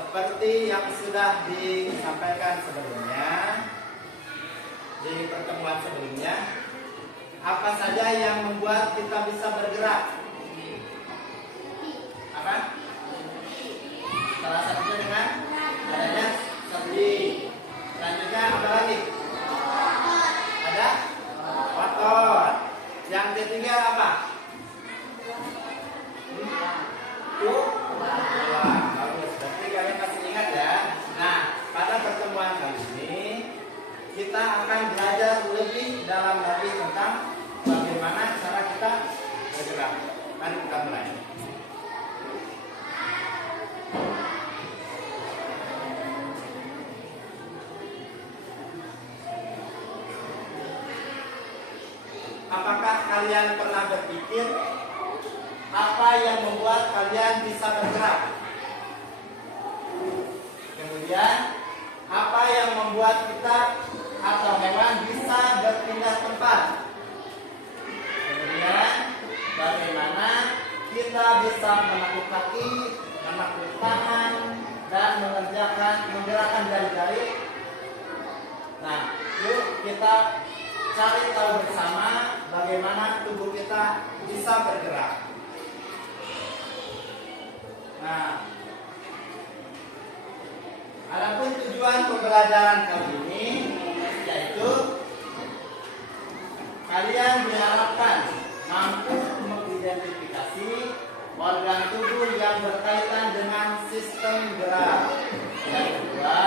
seperti yang sudah disampaikan sebelumnya di pertemuan sebelumnya, apa saja yang membuat kita bisa bergerak? Apa? Salah satunya dengan adanya sendi. Selanjutnya apa lagi? Ada otot. Yang ketiga apa? Tulang. Bagus. Berarti kalian masih ingat ya. Nah, pada pertemuan kali ini kita akan belajar lebih dalam lagi tentang bagaimana cara kita bergerak. Mari kita mulai. Apakah kalian pernah berpikir apa yang membuat kalian bisa bergerak? Kemudian, apa yang membuat kita atau hewan bisa berpindah tempat? Kemudian, bagaimana kita bisa menakluk kaki, menakluk tangan, dan menggerakkan jari-jari? Nah, yuk kita cari tahu bersama bagaimana tubuh kita bisa bergerak. Nah, adapun tujuan pembelajaran kali ini yaitu kalian diharapkan mampu mengidentifikasi organ tubuh yang berkaitan dengan sistem gerak. Yang kedua,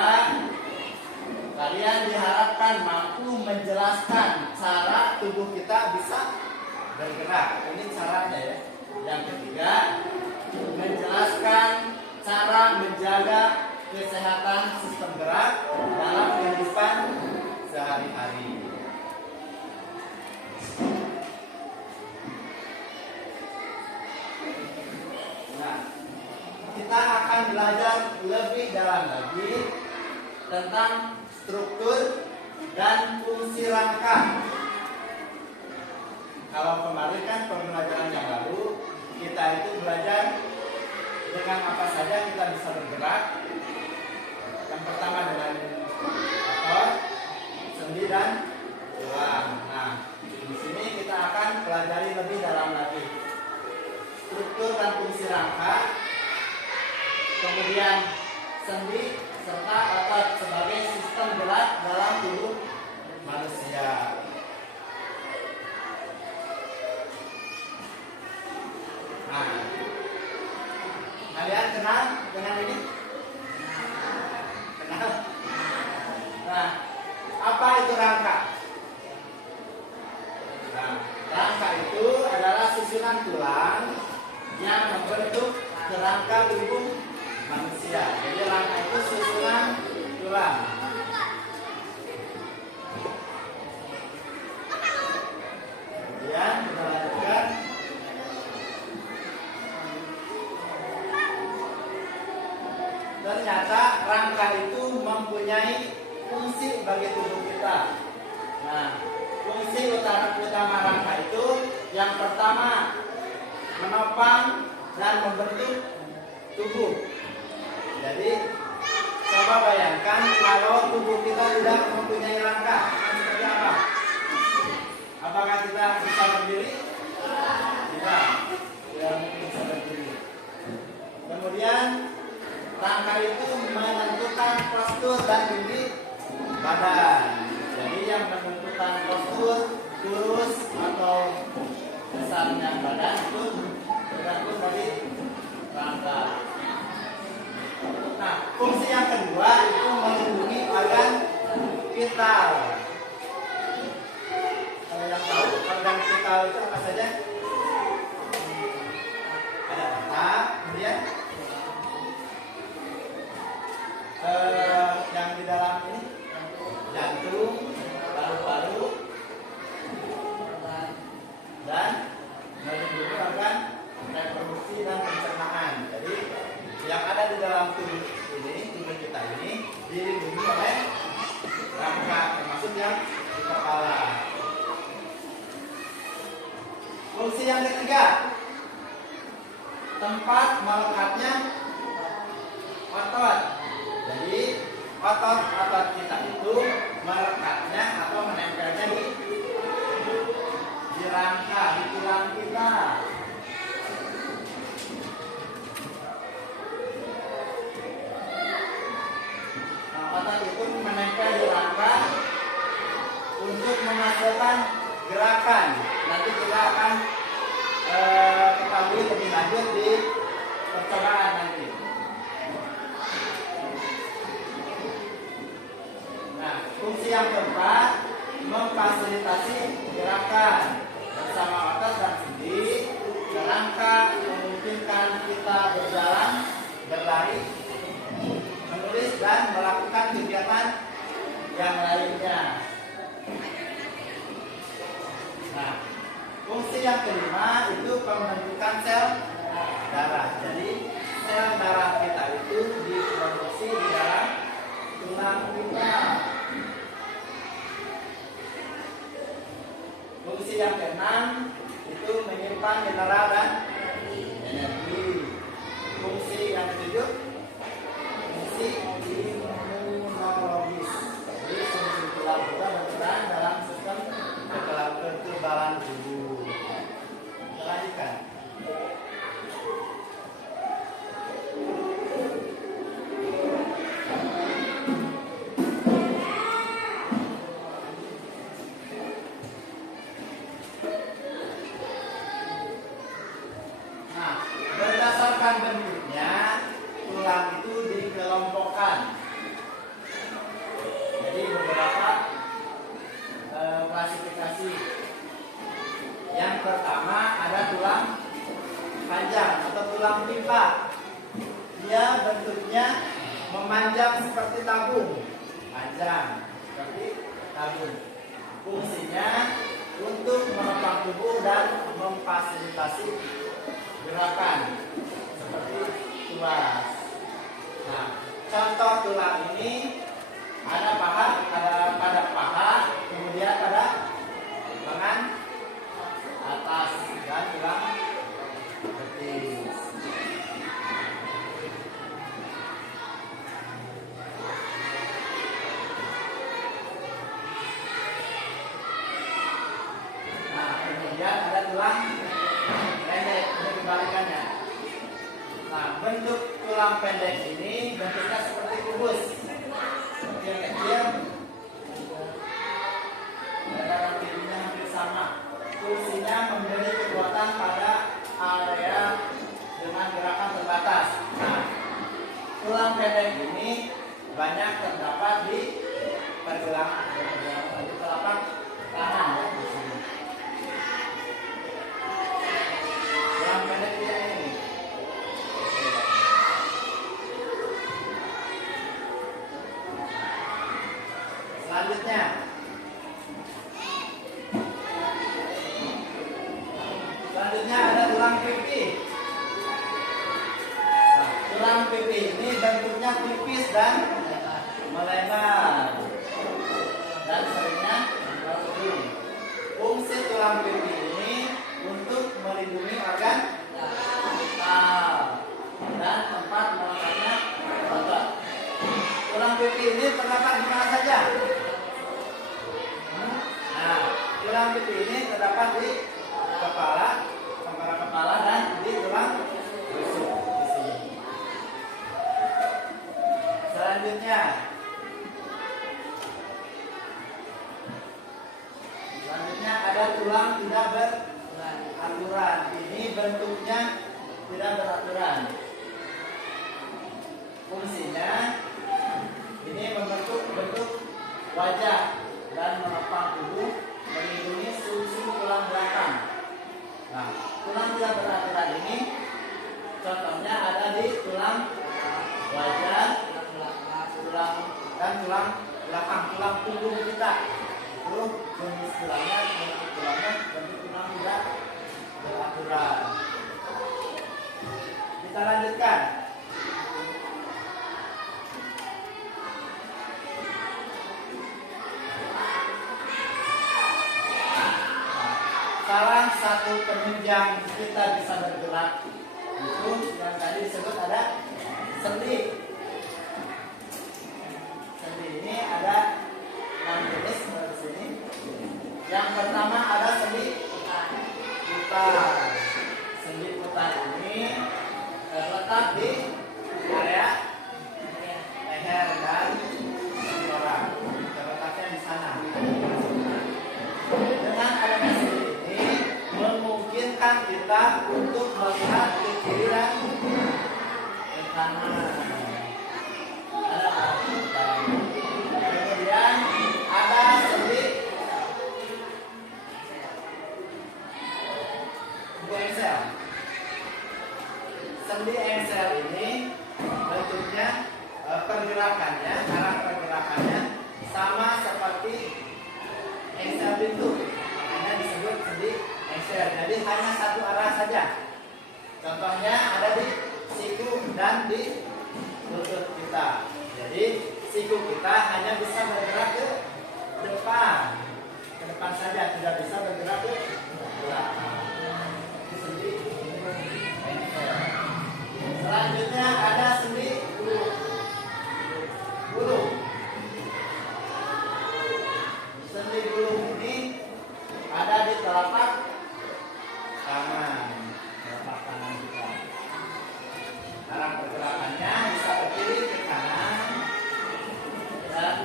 kalian diharapkan mampu menjelaskan cara tubuh kita bisa bergerak. Ini caranya ya. Yang ketiga, menjelaskan cara menjaga kesehatan sistem gerak dalam kehidupan sehari-hari. Nah, kita akan belajar lebih dalam lagi tentang struktur dan fungsi rangka. Kalau kemarin kan pembelajaran yang lalu kita itu belajar dengan apa saja kita bisa bergerak. Yang pertama dengan otot, sendi dan tulang. Nah, di sini kita akan pelajari lebih dalam lagi struktur dan fungsi rangka, kemudian sendi serta otot sebagai sistem gerak dalam tubuh manusia. Nah, kalian kenal dengan ini? Kenal? Nah, apa itu rangka? Nah, rangka itu adalah susunan tulang yang membentuk kerangka tubuh manusia. Jadi rangka itu susunan tulang. Kemudian kita lanjutkan. Ternyata rangka itu mempunyai fungsi bagi tubuh kita. Nah, fungsi utama rangka itu yang pertama menopang dan membentuk tubuh. Jadi coba bayangkan kalau tubuh kita tidak mempunyai rangka, seperti apa? Apakah kita bisa berdiri? Tidak. Tidak mungkin bisa berdiri. Kemudian rangka itu menentukan postur dan tinggi badan. Jadi yang menentukan postur, kurus atau besarnya badan itu tergantung dari rangka. Nah, fungsi yang kedua itu melindungi organ vital. Kalau yang tahu organ vital itu apa saja? Ada otak, kemudian yang di dalam ini jantung, paru-paru, dan melindungi organ reproduksi dan pencernaan. Jadi yang ada di dalam tubuh kita ini dilindungi oleh rangka, termasuk yang di kepala. Fungsi yang ketiga, tempat melekatnya otot. Jadi otot-otot kita itu melekatnya atau menempelnya di rangka, di tulang kita. Nah, otot itu menempel di rangka untuk menghasilkan gerakan. Nanti kita akan ketahui lebih lanjut di percobaan nanti. Nah, fungsi yang keempat, memfasilitasi gerakan bersama otot dan sendi kerangka memungkinkan kita berjalan, berlari, menulis dan melakukan kegiatan yang lainnya. Nah, fungsi yang kelima itu pembentukan sel darah. Jadi sel darah kita itu diproduksi di dalam tulang kita. Fungsi yang keenam itu menyimpan mineral dan energi. Fungsi yang ketujuh, fungsi imunologis. Jadi fungsi tulang juga berperan dalam sistem kekebalan tubuh. Lanjutkan. Nah, berdasarkan bentuknya, tulang itu dikelompokkan. Jadi beberapa klasifikasi. Yang pertama ada tulang panjang atau tulang pipa. Dia bentuknya memanjang seperti tabung, panjang seperti tabung. Fungsinya untuk menopang tubuh dan memfasilitasi gerakan seperti tuas. Nah, contoh tulang ini ada paha, ada pada paha, kemudian pada lengan atas dan tulang betis. Nah, kemudian ada tulang pendek, ini kebalikannya. Nah, bentuk tulang pendek ini bentuknya seperti kubus, seperti yang kecil. Dalam dirinya hampir sama. Fungsinya memberi kekuatan pada area dengan gerakan terbatas. Nah, tulang pendek ini banyak terdapat di pergelangan di telapak tangan ya, di sini. Tulang pendek dia ini. Selanjutnya ada tulang pipi. Nah, tulang pipi ini bentuknya tipis dan melebar dan seringnya berujung. Fungsi tulang pipi ini untuk melindungi organ vital dan tempat melekatnya otot. Tulang pipi ini terdapat di mana saja? Nah, tulang pipi ini terdapat di kepala, antara kepala dan di tulang rusuk di sini. Selanjutnya ada tulang tidak beraturan. Ini bentuknya tidak beraturan. Fungsinya ini membentuk bentuk wajah dan menopang tubuh, melindungi sumsum tulang belakang. Nah, tulang tidak beraturan ini contohnya ada di tulang wajah, tulang dan tulang belakang, tulang punggung kita. Itu jenis tulangnya, bentuk tulang tidak beraturan. Kita lanjutkan. Salah satu penunjang kita bisa bergerak itu yang tadi disebut ada sendi. pergerakannya, arah pergerakannya sama seperti engsel pintu, makanya disebut sendi engsel. Jadi hanya satu arah saja. Contohnya ada di siku dan di lutut kita. Jadi siku kita hanya bisa bergerak ke depan saja, tidak bisa bergerak ke belakang. Sendi engsel. Selanjutnya ada sendi gulung. Sendi gulung ini ada di telapak tangan kita. Arah pergerakannya bisa ke kiri, ke kanan, dan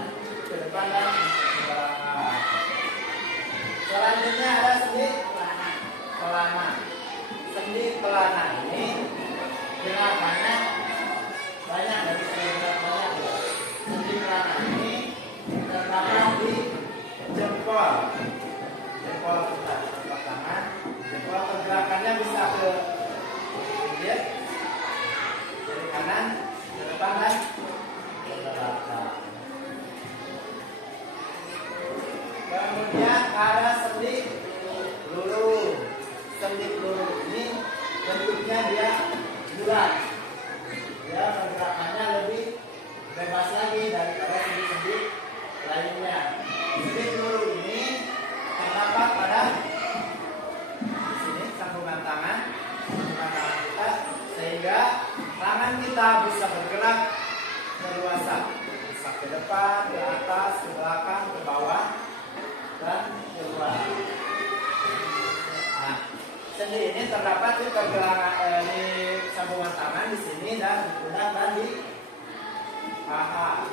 ke depan dan ke belakang. Selanjutnya ada sendi pelana. Sendi pelana ini gerakannya banyak, dari banyak. Sendi pelana ini terdapat di jempol kita, telapak tangan. Jempol pergerakannya bisa ke pinggir, dari kanan ke depan dan ke belakang. Kemudian ada sendi lurus. Sendi lurus ini bentuknya dia bulat. Dia pergerakannya lebih bebas lagi daripada sendi-sendi lainnya. Sendi lurus ini terdapat pada sini sambungan tangan kita, sehingga tangan kita bisa bergerak leluasa, bisa ke depan, ke atas, ke belakang, ke bawah, dan ke luar. Nah, sendi ini terdapat di pergelangan di sambungan tangan di sini dan di pundak dan di paha.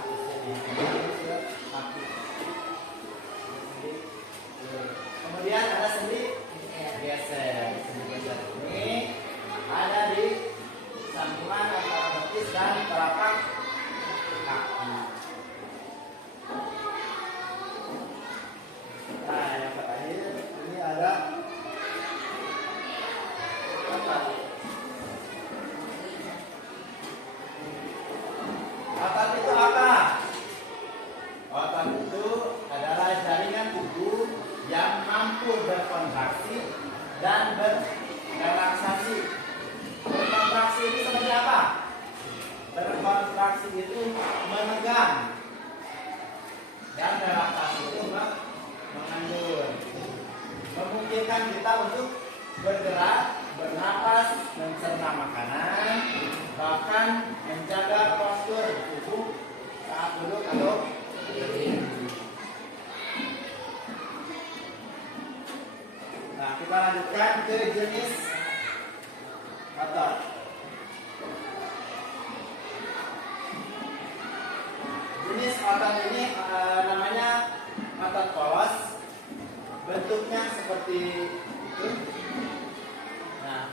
Kemudian ada sendi geser. Sendi geser ini ada di sambungan antara betis dan telapak kaki. Nah, yang terakhir ini ada otot. Otot itu apa? Otot itu adalah jaringan tubuh yang mampu berkontraksi dan berrelaksasi. Berkontraksi itu seperti apa? Berkontraksi itu menegang, dan relaksasi itu mengendur. Memungkinkan kita untuk bergerak, bernapas, mencerna makanan, bahkan menjaga postur tubuh saat duduk atau berdiri. Nah, kita lanjutkan ke jenis otot. Jenis otot ini namanya otot polos. Bentuknya seperti itu. Nah,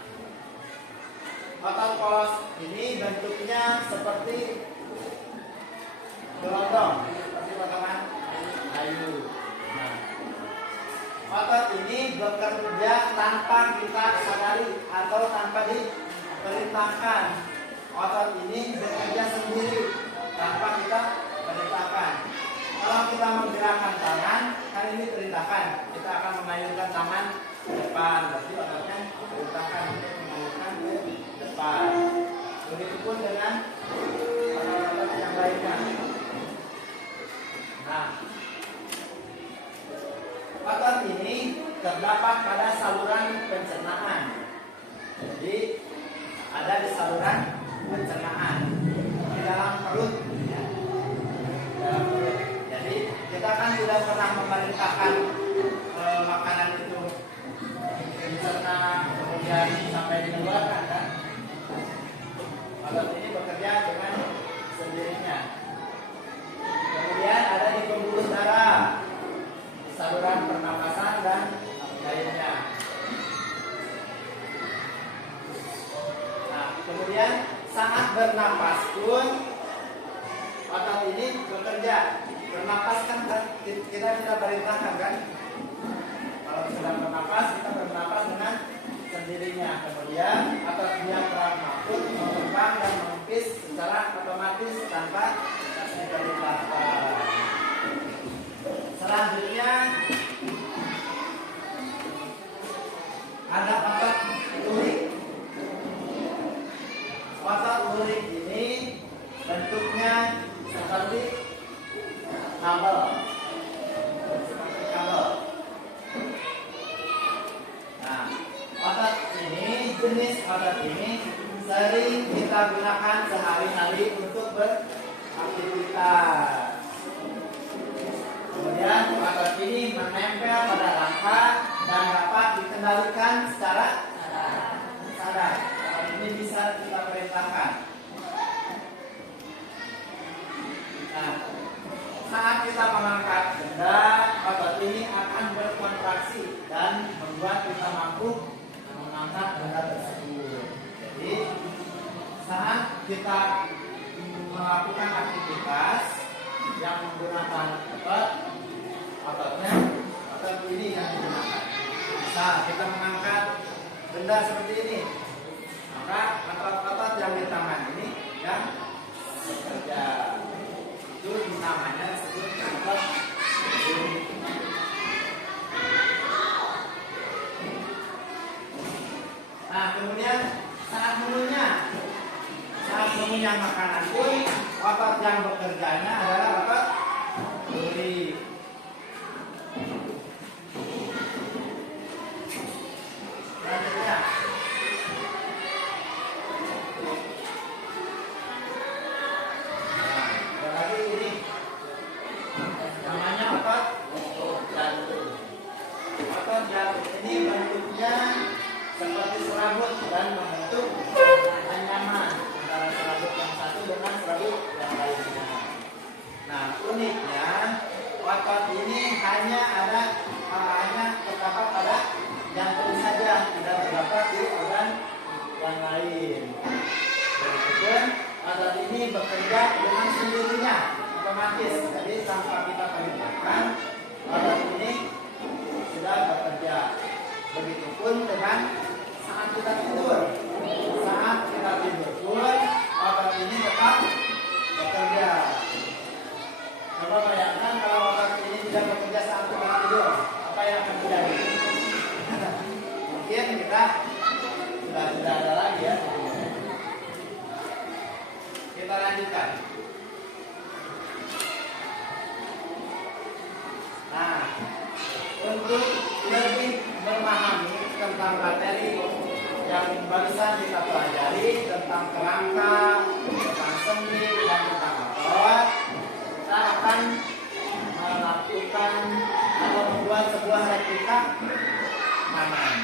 otot polos ini bentuknya seperti gelondong, seperti potongan kayu. Nah, otot ini bekerja tanpa kita sadari atau tanpa diperintahkan. Otot ini bekerja sendiri tanpa kita perintahkan. Kalau kita menggerakkan tangan, kan ini perintahkan. Kita akan mengayunkan tangan ke depan, berarti ototnya perintahkan untuk mengayunkan ke depan. Begitupun dengan otot yang lainnya. Nah, otot ini terdapat pada saluran pencernaan. Jadi ada di saluran pencernaan di dalam perut. Dalam perut. Jadi kita kan tidak pernah memerintahkan makanan itu dicerna kemudian sampai dikeluarkan, kan? Otot ini bekerja dengan sendirinya. Kemudian ada di pembuluh darah, saluran pernapasan dan lainnya. Nah, kemudian saat bernapas pun otot ini bekerja. Bernapas kan kita tidak perintahkan, kan? Kalau sedang bernapas, kita bernapas dengan sendirinya. Kemudian otot diafragma pun mengembang dan mengempis secara otomatis tanpa diperintahkan. Selanjutnya ada otot lurik. Otot lurik ini bentuknya seperti kabel. Seperti kabel. Nah, otot ini, jenis otot ini sering kita gunakan sehari-hari untuk beraktivitas. Kemudian otot ini menempel pada rangka dan dapat dikendalikan secara sadar. Otot ini bisa kita perintahkan. Nah, saat kita mengangkat benda, otot ini akan berkontraksi dan membuat kita mampu mengangkat benda tersebut. Jadi, saat kita melakukan aktivitas yang menggunakan ototnya, otot ini yang digunakan. Misal kita mengangkat benda seperti ini, maka otot-otot yang di tangan ini yang bekerja. Itu namanya disebut otot lurik. Nah, kemudian saat mengunyah makanan pun otot yang bekerjanya adalah otot lurik. Selanjutnya ada lagi ini namanya otot jantung. Otot jantung ini bentuknya seperti serabut dan membentuk anyaman antara serabut yang satu dengan serabut yang lainnya. Nah, uniknya otot ini hanya terdapat pada jantung saja, tidak terdapat di organ yang lain. Begitupun otot ini bekerja dengan sendirinya, otomatis. Jadi tanpa kita perintahkan, otot ini sudah bekerja. Begitupun dengan saat kita tidur. Saat kita tidur pun otot ini tetap bekerja. Coba bayangkan kalau otot ini tidak bekerja saat kita tidur, apa yang akan terjadi? Mungkin kita sudah tidak ada lagi ya. Kita lanjutkan. Nah, untuk lebih memahami tentang materi yang barusan kita pelajari tentang kerangka, tentang sendi, dan tentang otot, kita akan melakukan atau membuat sebuah replika tangan.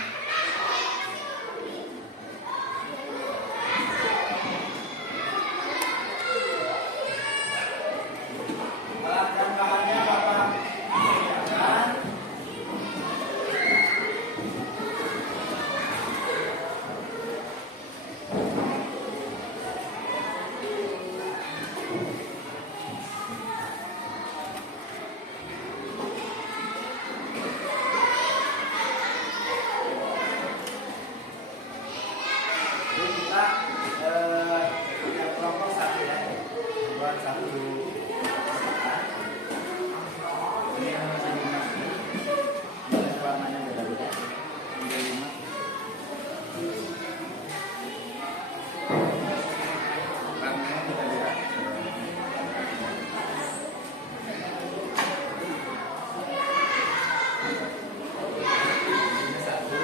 Alat dan bahannya Bapak sediakan. Jadi kita punya kelompok satu ya, buat satu kotak. Ini yang warnanya beda-beda. Warnanya beda-beda. Ini satu.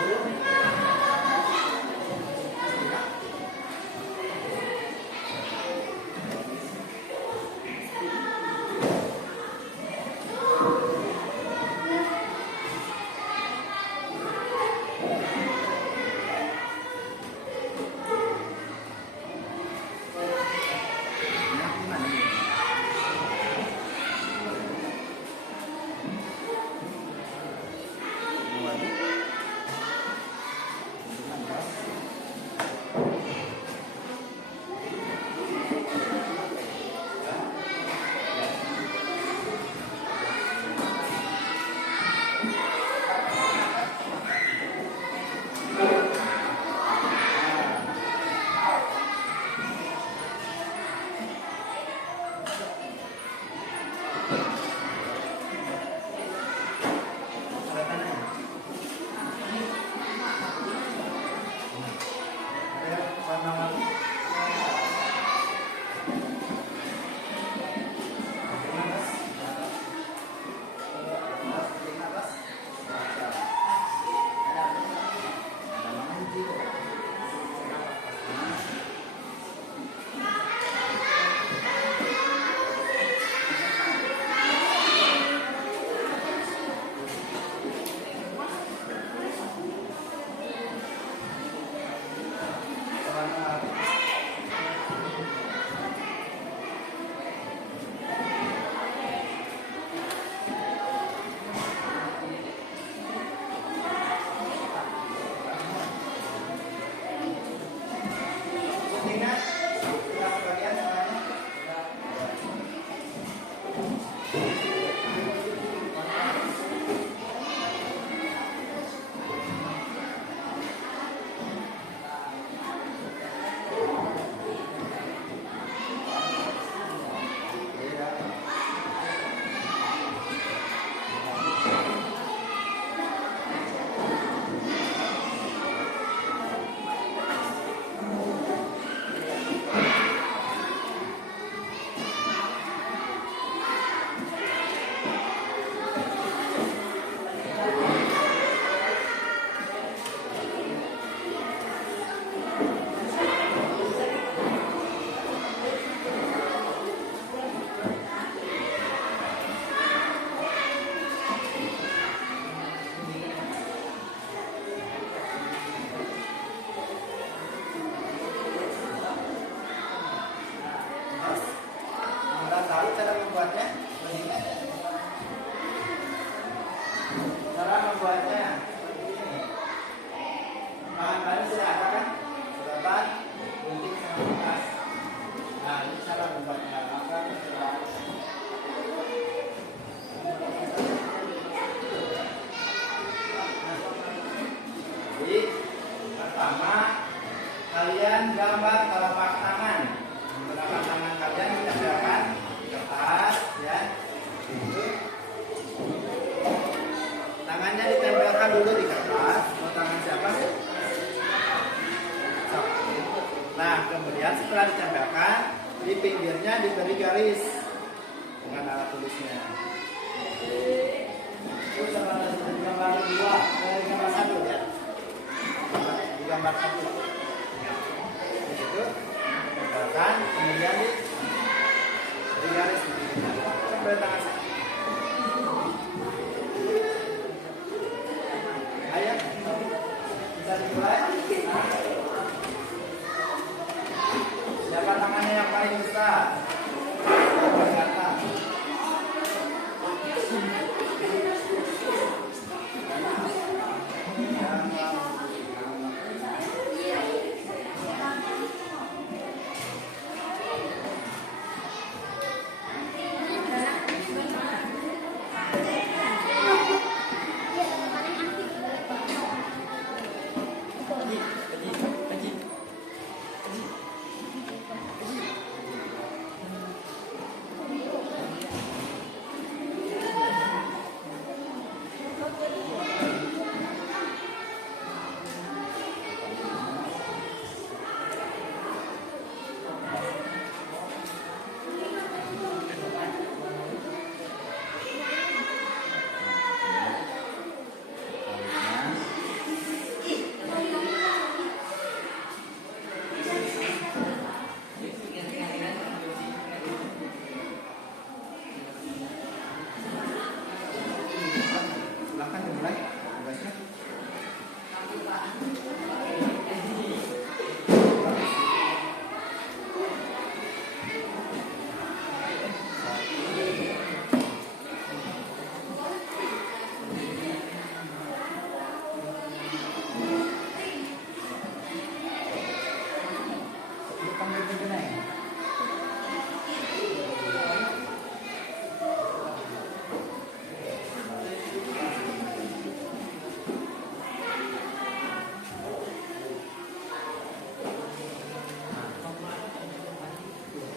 tahu cara membuatnya? Cara membuatnya ini. Bahan-bahannya sudah ada kan? Sedotan, gunting, sama kertas. Nah, ini cara membuatnya. Maka jadi pertama kalian gambar telapak tangan. Telapak tangan kalian ditempelkan di kertas, ya. Tangannya ditempelkan dulu di kertas. Mau tangan siapa sih? Nah, kemudian setelah ditempelkan, di pinggirnya diberi garis dengan alat tulisnya. Terus gambar dua, gambar satu ya. Gambar satu. Di situ, tempelkan, kemudian di garis. Coba tangan saya. Ayo, bisa dimulai. Siapa tangannya yang paling besar?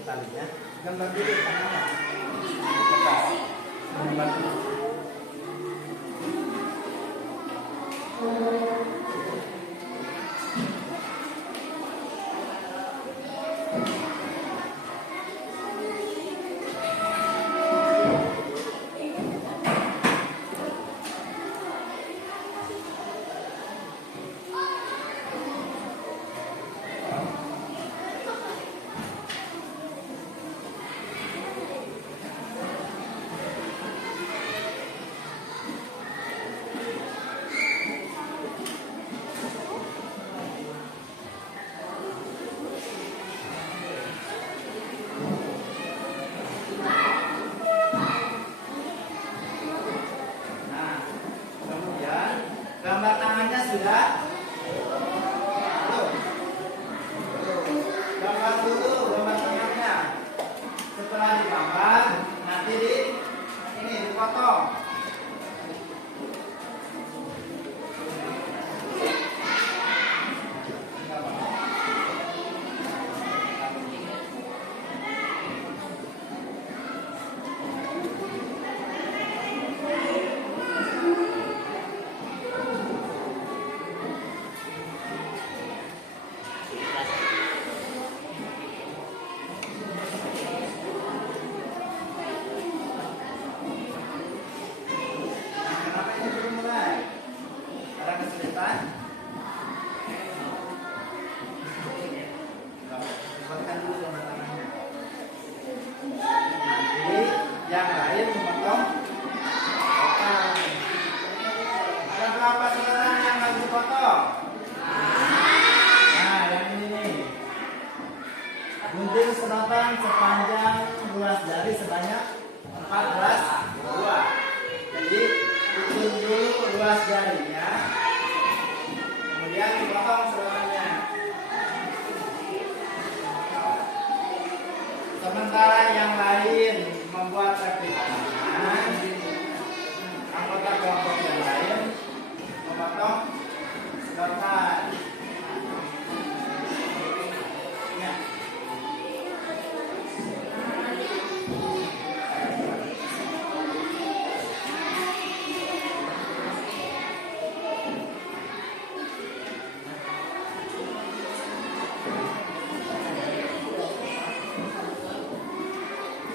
Talinya gambar dulu tangannya. Gambar dulu. sebanyak 14 buah. Jadi hitung dulu ruas jarinya, kemudian dipotong sedotannya. Sementara yang lain membuat replikannya, anggota kelompok yang lain memotong sedotan. Ya.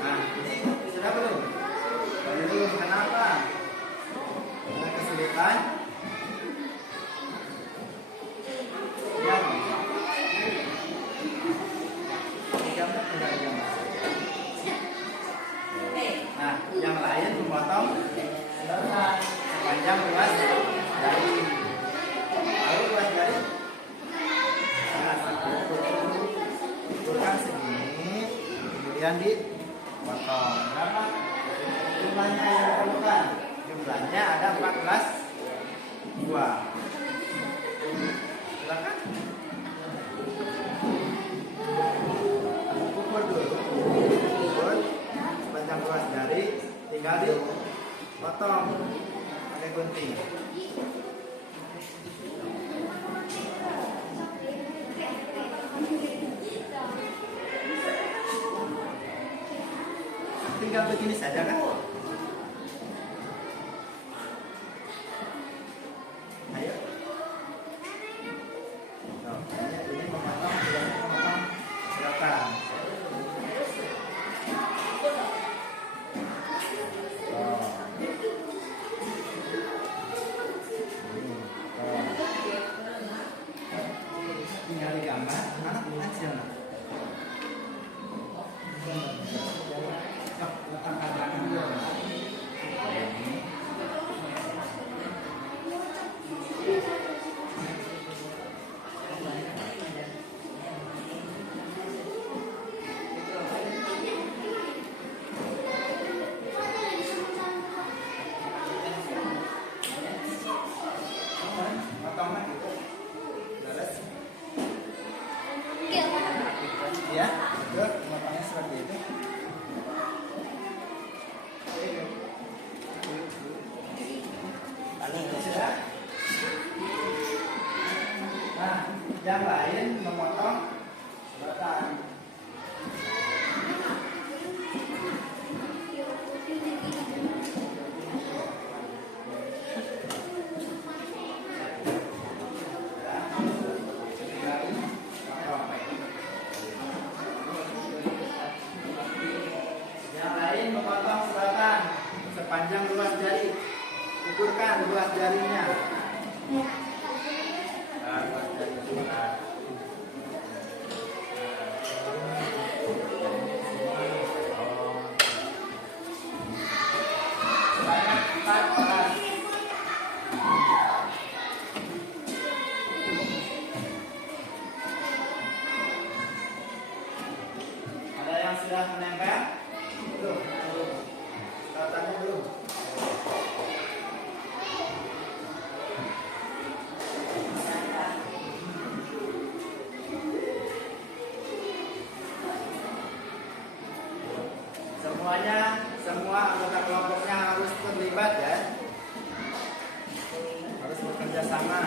Nah, ini sudah belum? Belum. Kenapa? Ada kesulitan? Ya. Nah, yang lain memotong sedotan sepanjang ruas jari. Lalu ruas jari, nah, ukurkan segini, kemudian dipotong. Berapa jumlahnya yang diperlukan? Jumlahnya ada 14 buah. Silakan. Ukur dulu. Ukur sepanjang ruas jari, tinggal dipotong pakai gunting. Tinggal begini saja kan? Ayo. Nah, ini memotong sedotan. Tinggal digambar, anak aja. Letakkan tangan dulu. Potongnya gitu. Beres. Ya, betul. Potongnya seperti itu. Sudah. Nah, yang lain memotong sedotan. Yang lain memotong sedotan sepanjang ruas jari. Ukurkan ruas jarinya. Ruas jarinya. Sebanyak 14. Ada yang sudah menempel? Belum. Sedotannya belum. Semua anggota kelompoknya harus terlibat ya, harus bekerja sama.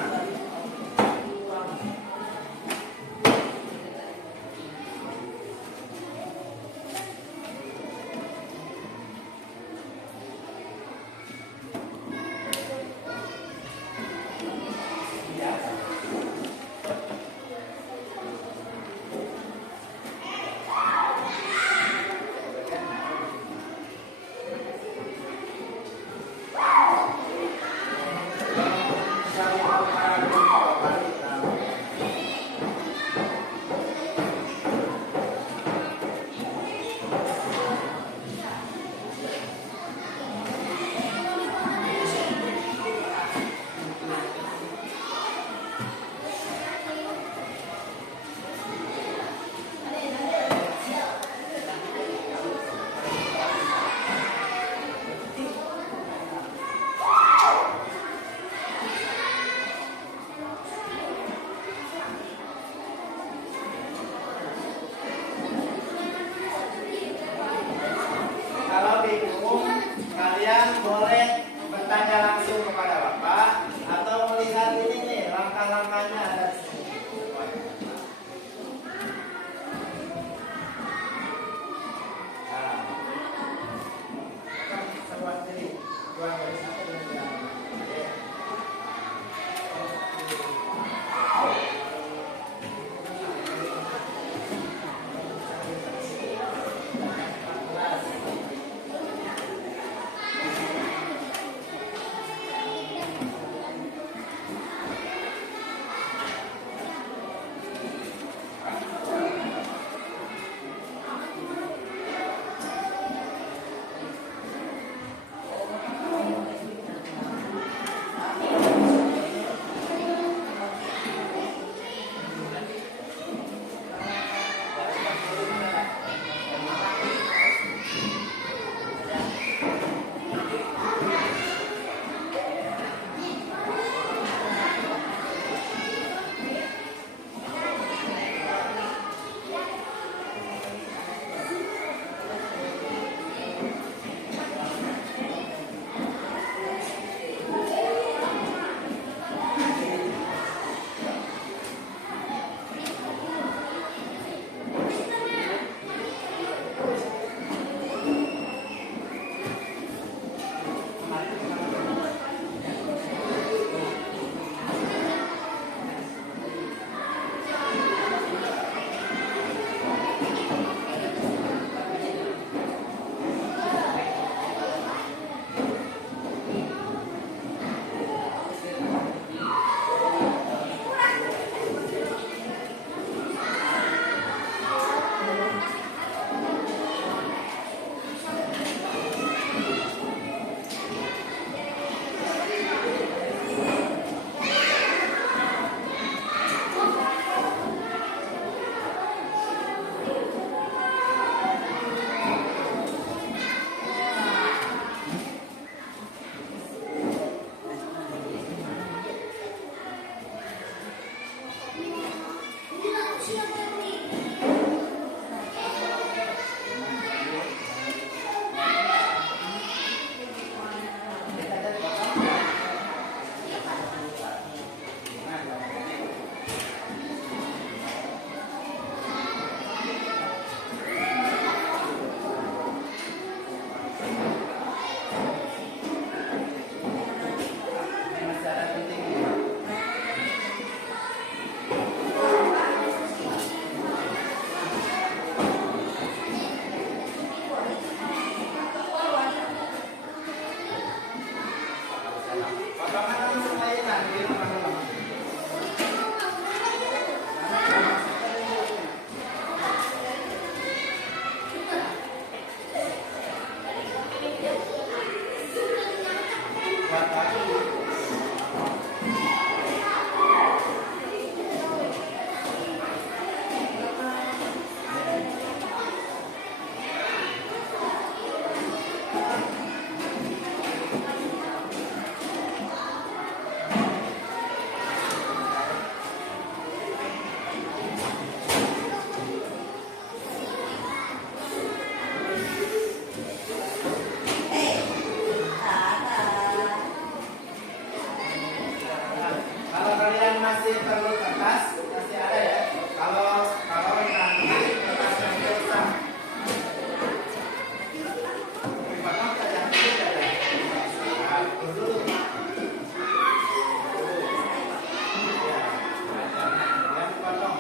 Cari Kalau kalian masih perlu kertas, masih ada ya. Kalau nanti kertas yang besar, dipotong saja dikit aja. Nah, dulu. Ya, jangan dipotong.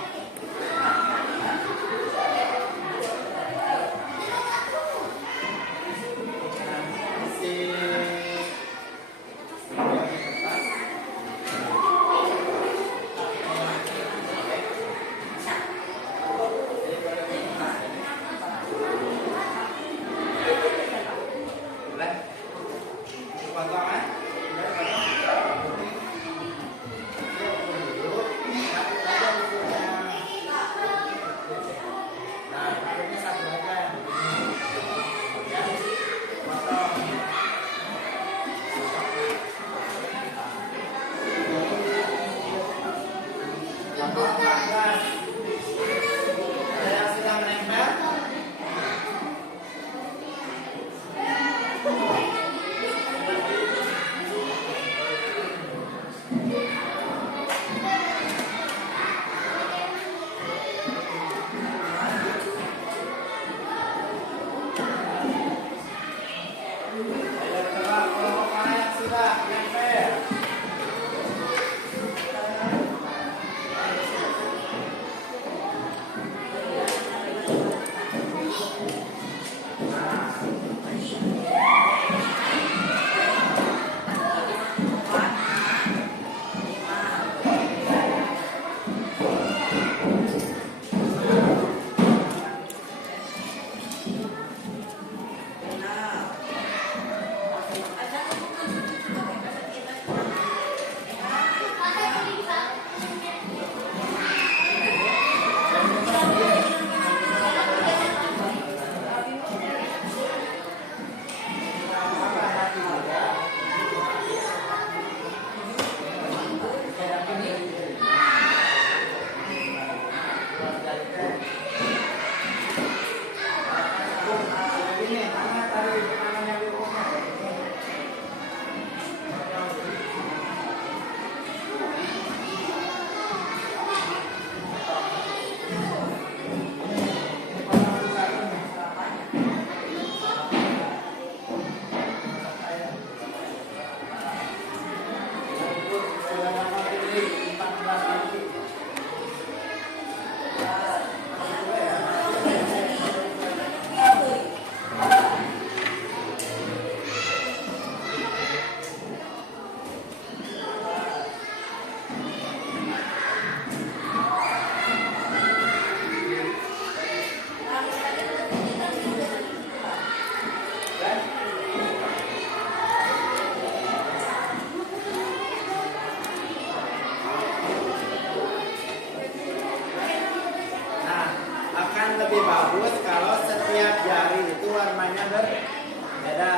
Lebih bagus kalau setiap jari itu warnanya berbeda.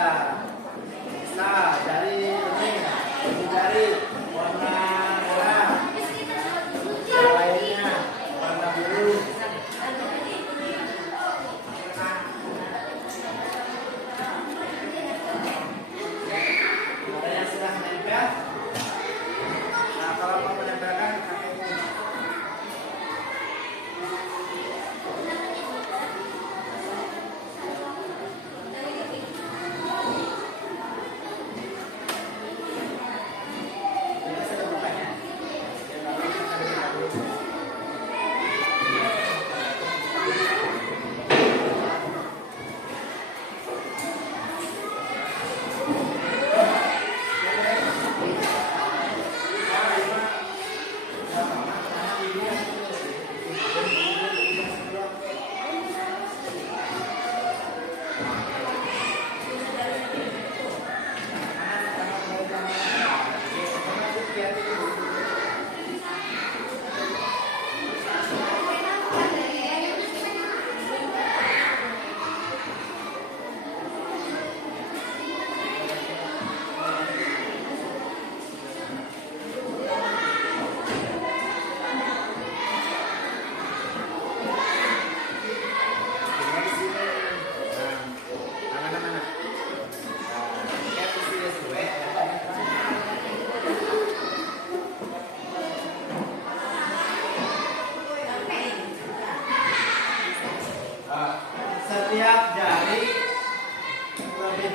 Nah, jari ini jari warna merah, yang lainnya warna biru. Ada yang sudah menempel. Nah, kalau mau menempelkan pakai ini.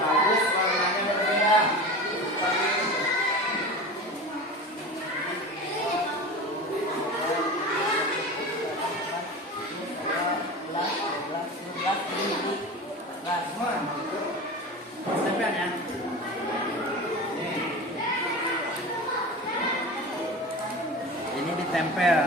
harus warnanya berbeda. Sampean ya. Ini ditempel.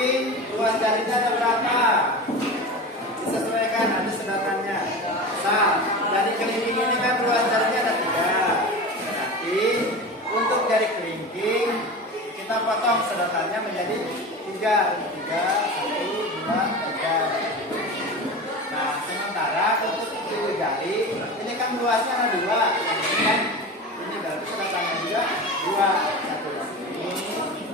kelingking luas jarinya ada berapa? Disesuaikan nanti sedatannya. Dari kelingking ini kan luas jarinya ada 3. Nanti untuk jari kelingking kita potong sedatannya menjadi 3. 1, 2, 3. Nah, sementara untuk ujung jari ini kan luasnya ada 2. Ini kan ini berarti sedatannya juga 2. 1 di sini, 1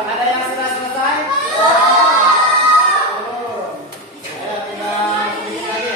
Ada yang sudah selesai? Ayo tinggal bikin lagi.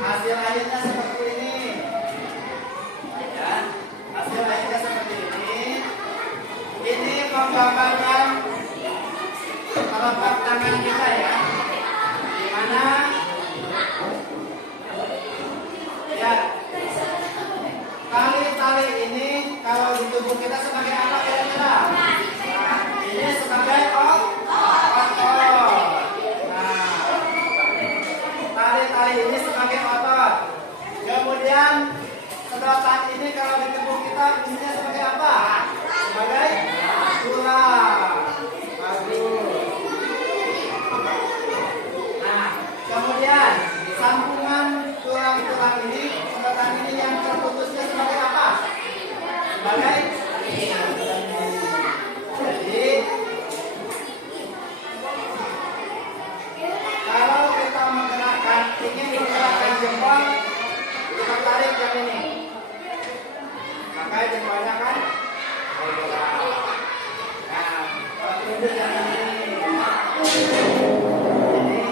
Hasil akhirnya seperti ini, ya. Hasil akhirnya seperti ini. Ini menggambarkan telapak tangan kita, ya. Di mana, ya, tali-tali ini kalau di tubuh kita sebagai apa kira-kira? Nah, ini sebagai otot. Tali ini sebagai otot. Kemudian sedotan ini kalau di tubuh kita fungsinya sebagai apa? Sebagai tulang. Jadi kalau kita menggerakkan, ingin menggerakkan jempol, kita tarik yang ini. Maka jempolnya kan bergerak. Nah, kalau tunjuk yang ini. Ini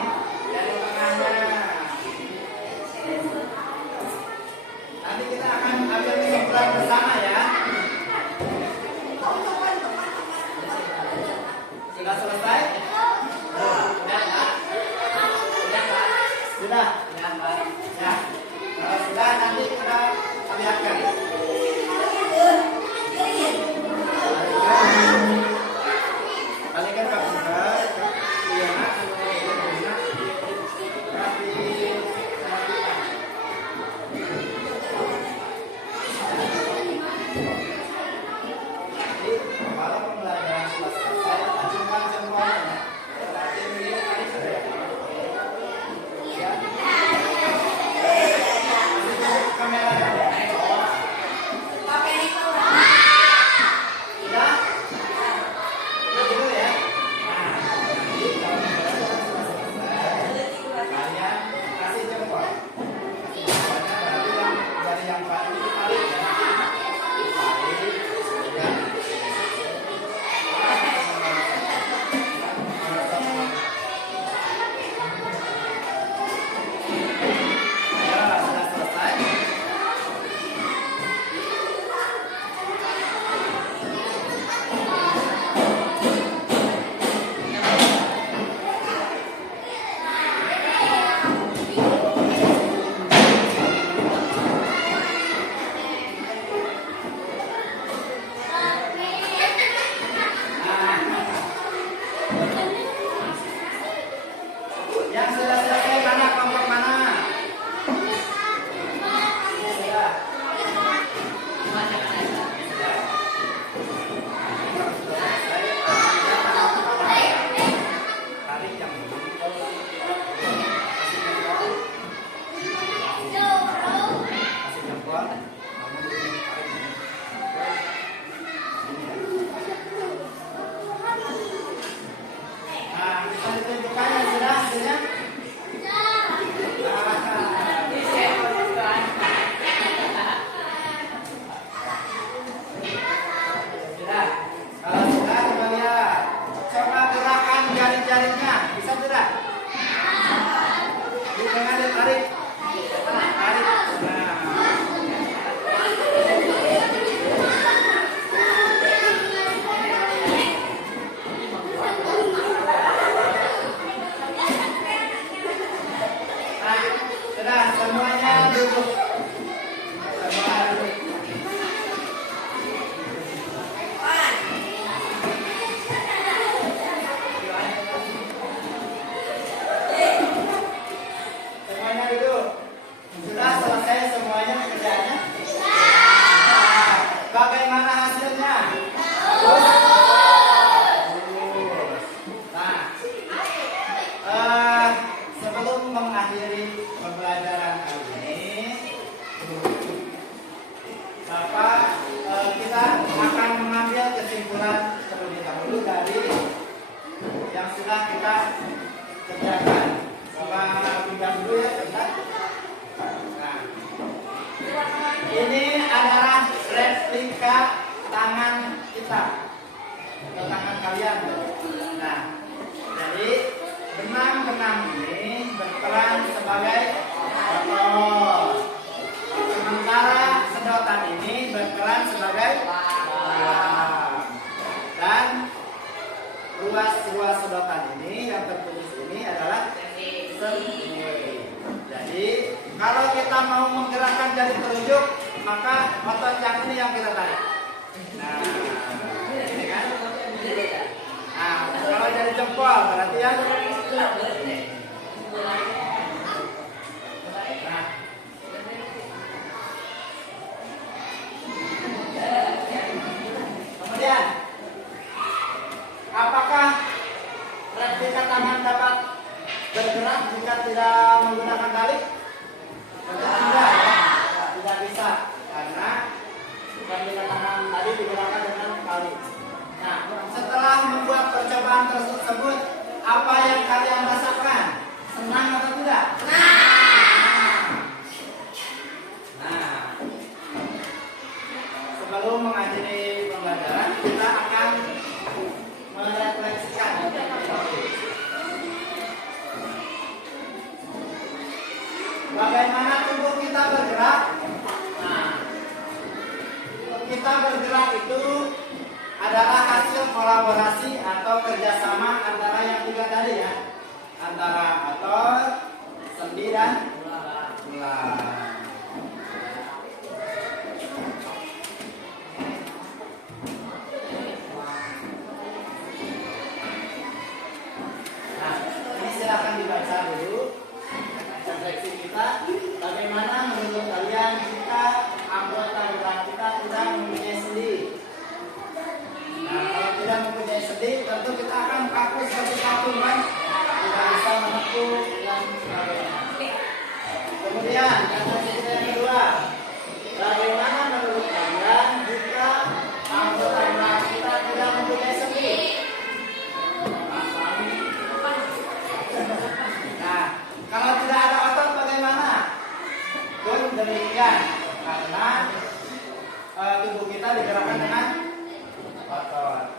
dari tengahnya. Nanti kita akan ambil kesimpulan bersama ya. Sudah selesai? Sudah, Pak. Sudah. Ya. Kalau sudah nanti kita lihatkan. Kalikan Pak Bunda. Iya, Nak. Kalau pembelajaran sudah selesai, lanjutkan semuanya. Berarti ini ya. Kamera ya. Sudah? Sudah dulu ya. Nah, jadi kalau pembelajaran sudah selesai, kalian kasih jempol. Jempolnya berarti dari yang Pak ini ditarik ya. Ditarik, kemudian sudah selesai. Yang sudah selesai mana, kelompok mana? Sudah. Tarik yang ini. Kasih jempol. Kamu begini, tarik ini. Nah, bisa ditunjukkan yang sudah hasilnya? Sudah. Kalau sudah, coba lihat. Coba gerakan jari-jarinya. Bisa tidak? Dengan ditarik. Tarik. Nah. Nah, sudah semuanya duduk. Semua duduk. Semuanya duduk. Sudah selesai semuanya pekerjaannya? Nah, bagaimana hasilnya? Bagus. Nah, sebelum mengakhiri pembelajaran kali ini, Bapak, kita akan mengambil kesimpulan terlebih dahulu dari yang sudah kita kerjakan. Bapak pindah dulu ya, bentar. Nah, ini adalah replika tangan kita atau tangan kalian. Nah, jadi benang-benang ini berperan sebagai otot. Sementara sedotan ini berperan sebagai tulang. Dan ruas-ruas sedotan ini yang tertulis ini adalah sendi. Jadi kalau kita mau menggerakkan jari telunjuk, maka otot yang ini yang kita tarik. Nah, ini kan? Nah, kalau jari jempol berarti ya. Nah, kemudian apakah replika tangan dapat bergerak jika tidak menggunakan tali? Tidak, ya. Tidak bisa karena replika tangan tadi digunakan kembali. Nah, setelah membuat percobaan tersebut, apa yang kalian rasakan? Senang atau tidak? Nah, sebelum mengakhiri pembelajaran, kita akan merefleksikan. Bagaimana tubuh kita bergerak? Nah, kita bergerak itu adalah hasil kolaborasi atau kerjasama antara yang tiga tadi ya, antara otot, sendi dan tulang. Nah, ini silakan dibaca dulu refleksi kita. Bagaimana menurut kalian jika anggota gerak kita tidak mempunyai sendi? Nah, kalau tidak mempunyai sendi, tentu kita akan kaku seperti patung kan, tidak bisa menekuk dan sebagainya. Kemudian refleksi kita yang kedua, bagaimana menurut kalian jika anggota gerak kita tidak mempunyai sendi? Nah, kalau tidak ada otot bagaimana? Pun demikian, karena tubuh kita digerakkan dengan otot.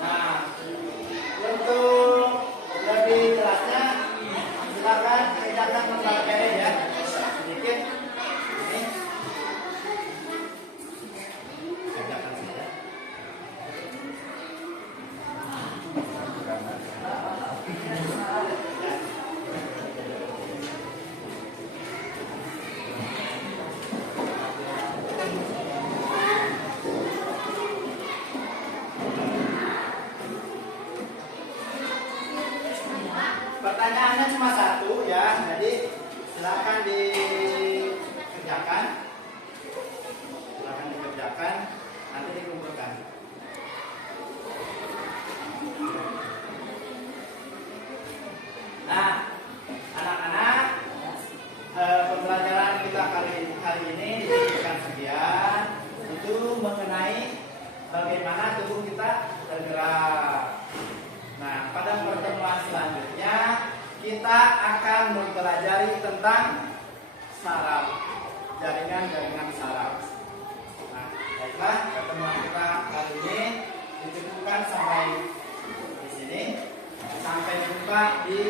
Nah, untuk lebih jelasnya silakan kerjakan materi ya, sedikit. Ini kerjakan saja. Pertanyaannya cuma satu ya, jadi silakan dikerjakan, nanti dikumpulkan. Nah, anak-anak, pembelajaran kita kali ini diberikan sekian, itu mengenai bagaimana tubuh kita bergerak. Nah, pada pertemuan selanjutnya kita akan mempelajari tentang saraf, jaringan saraf. Nah, baiklah, pertemuan kita kali ini dicukupkan sampai di sini. Sampai jumpa di